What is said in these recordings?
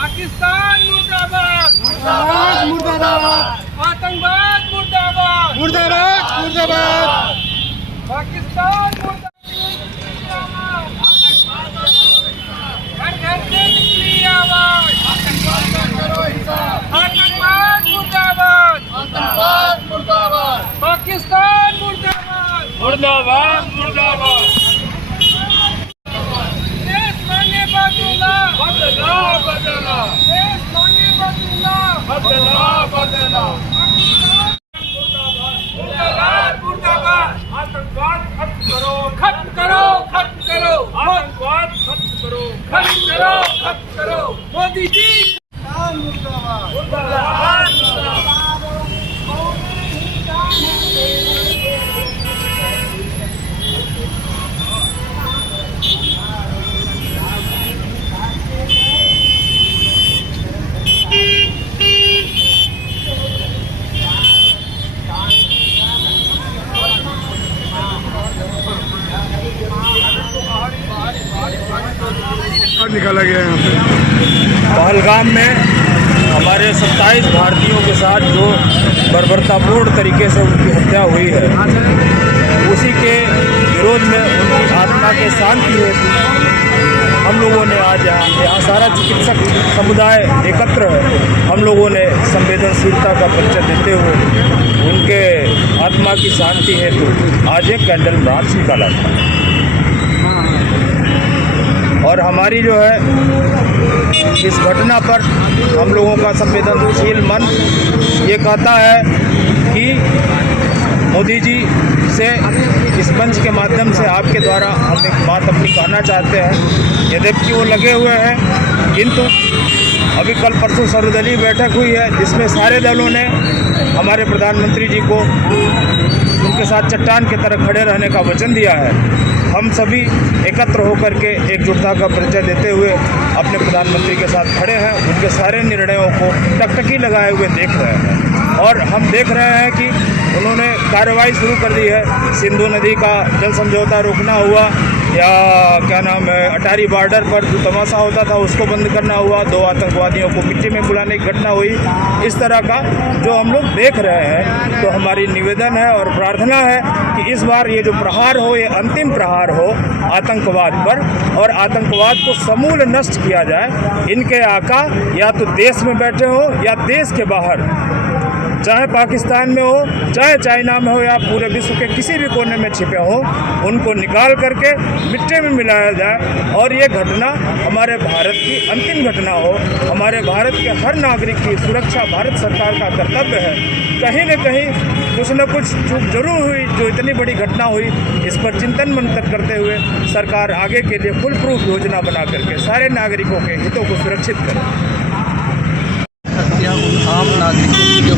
पाकिस्तान मुर्दाबाद मुर्दाबाद मुर्दाबाद आतंकवाद मुर्दाबाद मुर्दाबाद मुर्दाबाद पाकिस्तान मुर्दाबाद हर घर से निकली आवाज आतंकवाद मुर्दाबाद आतंकवाद मुर्दाबाद पाकिस्तान मुर्दाबाद मुर्दाबाद मुर्दाबाद बदला बदला देश मांगे बदला बदला बदला मुर्दाबाद मुर्दाबाद आतंकवाद खत्म करो खत्म करो खत्म करो आतंकवाद खत्म करो खत्म करो खत्म करो मोदी जी मुर्दाबाद मुर्दाबाद निकाला गया यहाँ पे पहलगाम में हमारे 27 भारतीयों के साथ जो बर्बरतापूर्ण तरीके से उनकी हत्या हुई है, उसी के विरोध में उनकी आत्मा के शांति हेतु हम लोगों ने आज यहाँ सारा चिकित्सक समुदाय एकत्र है। हम लोगों ने संवेदनशीलता का परिचय देते हुए उनके आत्मा की शांति हेतु आज एक कैंडल मार्च निकाला था। और हमारी जो है इस घटना पर हम लोगों का संवेदनशील मन ये कहता है कि मोदी जी से इस मंच के माध्यम से आपके द्वारा हम एक बात अपनी कहना चाहते हैं। यद्यपि वो लगे हुए हैं, किंतु अभी कल परसों सर्वदलीय बैठक हुई है जिसमें सारे दलों ने हमारे प्रधानमंत्री जी को उनके साथ चट्टान की तरह खड़े रहने का वचन दिया है। हम सभी एकत्र होकर के एकजुटता का परिचय देते हुए अपने प्रधानमंत्री के साथ खड़े हैं। उनके सारे निर्णयों को टकटकी लगाए हुए देख रहे हैं और हम देख रहे हैं कि उन्होंने कार्रवाई शुरू कर दी है। सिंधु नदी का जल समझौता रोकना हुआ या क्या नाम है अटारी बॉर्डर पर जो तमाशा होता था उसको बंद करना हुआ, 2 आतंकवादियों को मिट्टी में बुलाने की घटना हुई। इस तरह का जो हम लोग देख रहे हैं, तो हमारी निवेदन है और प्रार्थना है कि इस बार ये जो प्रहार हो, ये अंतिम प्रहार हो आतंकवाद पर और आतंकवाद को समूल नष्ट किया जाए। इनके आका या तो देश में बैठे हो या देश के बाहर, चाहे पाकिस्तान में हो, चाहे चाइना में हो या पूरे विश्व के किसी भी कोने में छिपे हो, उनको निकाल करके मिट्टी में मिलाया जाए और ये घटना हमारे भारत की अंतिम घटना हो। हमारे भारत के हर नागरिक की सुरक्षा भारत सरकार का कर्तव्य है। कहीं न कहीं कुछ न कुछ चूक जरूर हुई, जो इतनी बड़ी घटना हुई, इस पर चिंतन मंथन करते हुए सरकार आगे के लिए फुल प्रूफ योजना बना करके सारे नागरिकों के हितों को सुरक्षित करे। हत्या उन आम नागरिकों की जो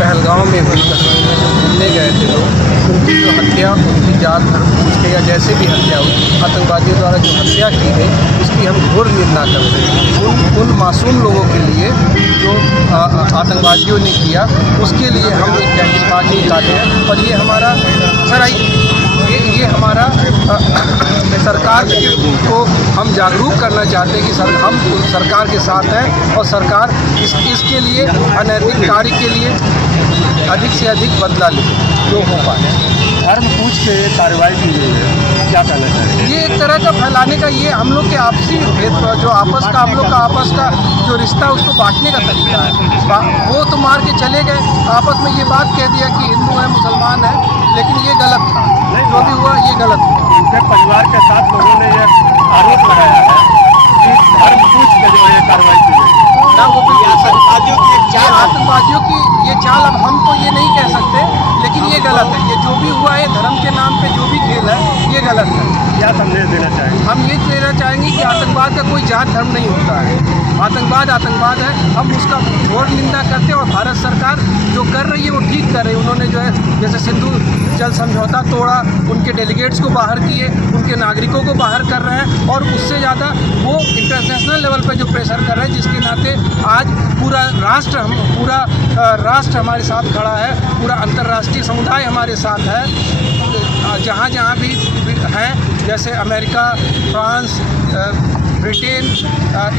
पहलगाम में हुई कश्मीर में जो घूमने गए थे लोग, उनकी जो हत्या, उनकी जात धर्म पूछ के या जैसे भी हत्या हुई, आतंकवादियों द्वारा जो हत्या की गई, उसकी हम घोर निंदा करते हैं। उन मासूम लोगों के लिए जो आतंकवादियों ने किया, उसके लिए हम एक कैंडल मार्च निकाले हैं और ये हमारा ये हमारा सरकार को हम जागरूक करना चाहते हैं कि हम सरकार के साथ हैं और सरकार इसके लिए अनैतिक कार्य के लिए अधिक से अधिक बदला ले जो हो पाए। धर्म पूछ के कार्रवाई की गई है, क्या कहना चाहिए? ये एक तरह का फैलाने का, ये हम लोग के आपसी भेद जो आपस का हम लोग का आपस का जो रिश्ता उसको बांटने का तरीका है। वो तो मार के चले गए, आपस में ये बात कह दिया कि हिंदू है मुसलमान है, लेकिन ये गलत था। जो भी हुआ ये गलत हुआ। उनके परिवार के साथ लोगों ने ये आरोप लगाया है कि धर्म पूछ के जो ये कार्रवाई की गई ना, वो भी आतंकवादियों की ये चाल, अब हम तो ये नहीं कह सकते, लेकिन ये गलत है। ये जो भी हुआ है धर्म के नाम पे जो भी खेल है, ये गलत है। क्या संदेश देना चाहेंगे? हम ये देना चाहेंगे कि कोई जात धर्म नहीं होता है। आतंकवाद आतंकवाद है, हम उसका घोर निंदा करते हैं। और भारत सरकार जो कर रही है वो ठीक कर रही है। उन्होंने जो है जैसे सिंधु जल समझौता तोड़ा, उनके डेलीगेट्स को बाहर किए, उनके नागरिकों को बाहर कर रहे हैं, और उससे ज़्यादा वो इंटरनेशनल लेवल पे जो प्रेशर कर रहे हैं, जिसके नाते आज पूरा राष्ट्र हमारे साथ खड़ा है, पूरा अंतर्राष्ट्रीय समुदाय हमारे साथ है। जहाँ भी हैं, जैसे अमेरिका, फ्रांस, ब्रिटेन,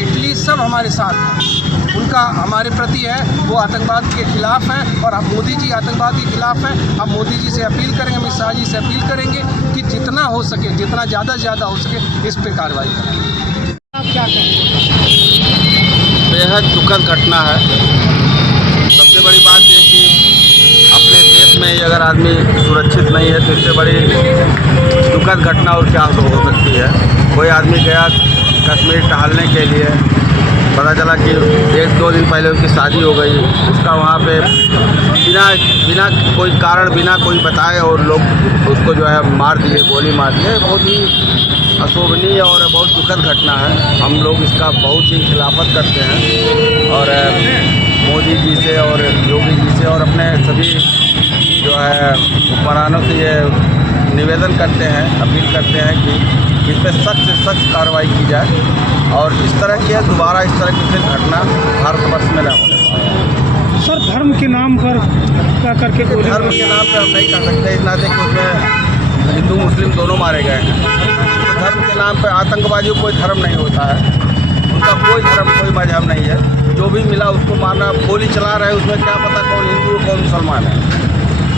इटली, सब हमारे साथ हैं। उनका हमारे प्रति है, वो आतंकवाद के खिलाफ हैं, और हम मोदी जी आतंकवाद के खिलाफ हैं। हम मोदी जी से अपील करेंगे, अमित शाह जी से अपील करेंगे कि जितना हो सके, जितना ज़्यादा से ज़्यादा हो सके, इस पर कार्रवाई करें। आप क्या कहेंगे? बेहद दुखद घटना है। सबसे बड़ी बात ये कि अपने देश में ही अगर आदमी सुरक्षित नहीं है तो इससे बड़ी दुखद घटना और क्या हो सकती है। कोई आदमी गया कश्मीर टहलने के लिए, पता चला कि 1-2 दिन पहले उसकी शादी हो गई, उसका वहाँ पे बिना कोई कारण, बिना कोई बताए और लोग उसको जो है मार दिए, गोली मार दिए। बहुत ही अशोभनीय और बहुत दुखद घटना है। हम लोग इसका बहुत ही खिलाफत करते हैं, और मोदी जी से और योगी जी से और अपने सभी जो है हुक्मरानों से ये निवेदन करते हैं, अपील करते हैं कि इस पर सख्त से सख्त कार्रवाई की जाए, और इस तरह की दोबारा इस तरह की फिर घटना भारतवर्ष में न होने पाए। सर, धर्म के नाम पर क्या करके धर्म के नाम पर हम नहीं कह सकते, इस नाते कि उसमें हिंदू मुस्लिम दोनों मारे गए हैं। तो धर्म के नाम पर आतंकवादियों को कोई धर्म नहीं होता है, उनका कोई धर्म कोई मजहब नहीं है। जो भी मिला उसको मारना, गोली चला रहे, उसमें क्या पता कौन हिंदू कौन मुसलमान है,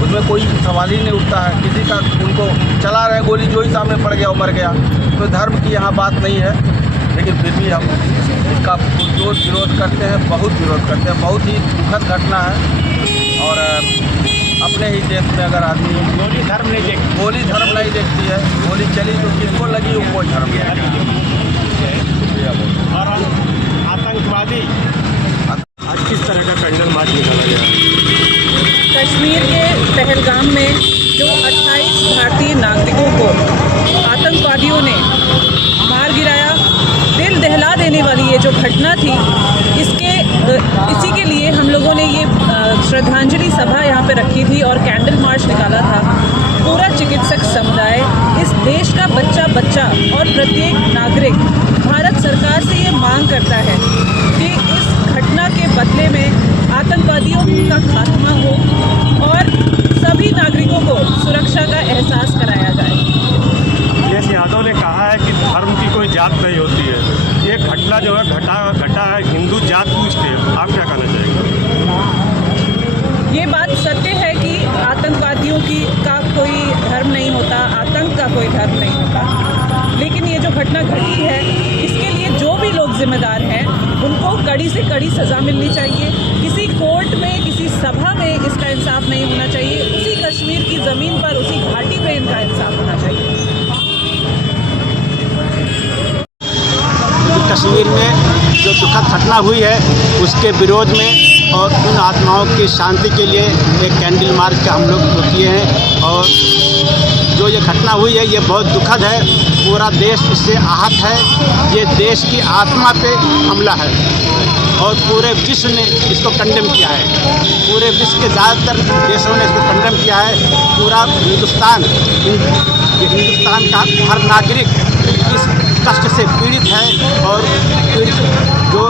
उसमें कोई सवाल ही नहीं उठता है। किसी का उनको चला रहे गोली, जो ही सामने पड़ गया वो मर गया। तो धर्म की यहाँ बात नहीं है, लेकिन फिर भी हम इसका पुरजोर विरोध करते हैं, बहुत विरोध करते हैं। बहुत ही दुखद घटना है, और अपने ही देश में अगर आदमी गोली धर्म नहीं देखती है, गोली चली तो किसको लगी वो कोई धर्म नहीं। और आतंकवादी आज किस तरह का कैंडल मार्च निकाला गया? कश्मीर के पहलगाम में जो 28 भारतीय नागरिकों को आतंकवादियों ने मार गिराया, दिल दहला देने वाली ये जो घटना थी, इसी के लिए हम लोगों ने ये श्रद्धांजलि सभा यहाँ पे रखी थी और कैंडल मार्च निकाला था। पूरा चिकित्सक समुदाय, इस देश का बच्चा बच्चा और प्रत्येक नागरिक भारत सरकार से ये मांग करता है कि इस घटना के बदले में आतंकवादियों का खात्मा हो और सभी नागरिकों को सुरक्षा का एहसास कराया जाए। अखिलेश यादव ने कहा है कि धर्म की कोई जात नहीं होती है। ये घटना जो है घटा है हिंदू जात पूछ के, आप क्या कहना चाहेंगे? ये बात सत्य है कि आतंकवादियों का कोई धर्म नहीं होता, आतंक का कोई धर्म नहीं होता, लेकिन ये जो घटना घटी है इसके लिए जो भी लोग जिम्मेदार हैं उनको कड़ी से कड़ी सज़ा मिलनी चाहिए। किसी कोर्ट में, किसी सभा में इसका इंसाफ नहीं होना चाहिए। उसी कश्मीर की ज़मीन पर, उसी घाटी पे इनका इंसाफ होना चाहिए। कश्मीर में जो दुखद घटना हुई है उसके विरोध में और उन आत्माओं की शांति के लिए एक कैंडल मार्च का हम लोग किए हैं। और जो ये घटना हुई है ये बहुत दुखद है, पूरा देश इससे आहत है। ये देश की आत्मा पे हमला है और पूरे विश्व ने इसको कंडेम किया है। पूरे विश्व के ज़्यादातर देशों ने इसको कंडेम किया है। पूरा हिंदुस्तान का हर नागरिक इस कष्ट से पीड़ित है, और जो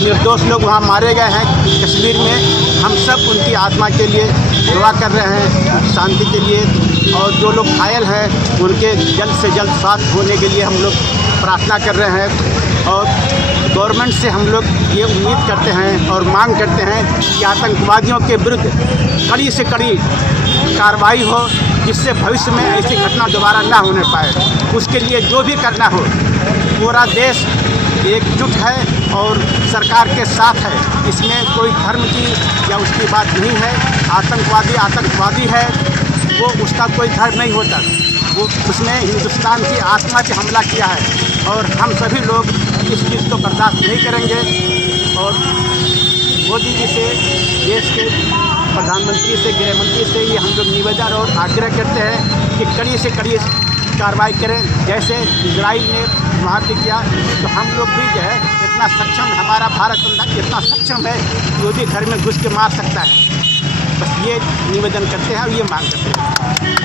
निर्दोष लोग वहाँ मारे गए हैं कश्मीर में, हम सब उनकी आत्मा के लिए दुआ कर रहे हैं, शांति के लिए। और जो लोग घायल हैं उनके जल्द से जल्द स्वास्थ्य होने के लिए हम लोग प्रार्थना कर रहे हैं। और गवर्नमेंट से हम लोग ये उम्मीद करते हैं और मांग करते हैं कि आतंकवादियों के विरुद्ध कड़ी से कड़ी कार्रवाई हो, जिससे भविष्य में ऐसी घटना दोबारा ना होने पाए। उसके लिए जो भी करना हो, पूरा देश एकजुट है और सरकार के साथ है। इसमें कोई धर्म की या उसकी बात नहीं है। आतंकवादी है, वो उसका कोई धर्म नहीं होता, वो उसने हिंदुस्तान की आत्मा पे हमला किया है, और हम सभी लोग इस चीज़ को बर्दाश्त नहीं करेंगे। और मोदी जी से, देश के प्रधानमंत्री से, गृहमंत्री से ये हम लोग निवेदन और आग्रह करते हैं कि कड़ी से कड़ी कार्रवाई करें। जैसे इजराइल ने आत्महत्या किया, तो हम लोग भी जो है इतना सक्षम, हमारा भारत इतना सक्षम है कि वो भी घर में घुस के मार सकता है। बस ये निवेदन करते हैं और ये मांग करते हैं।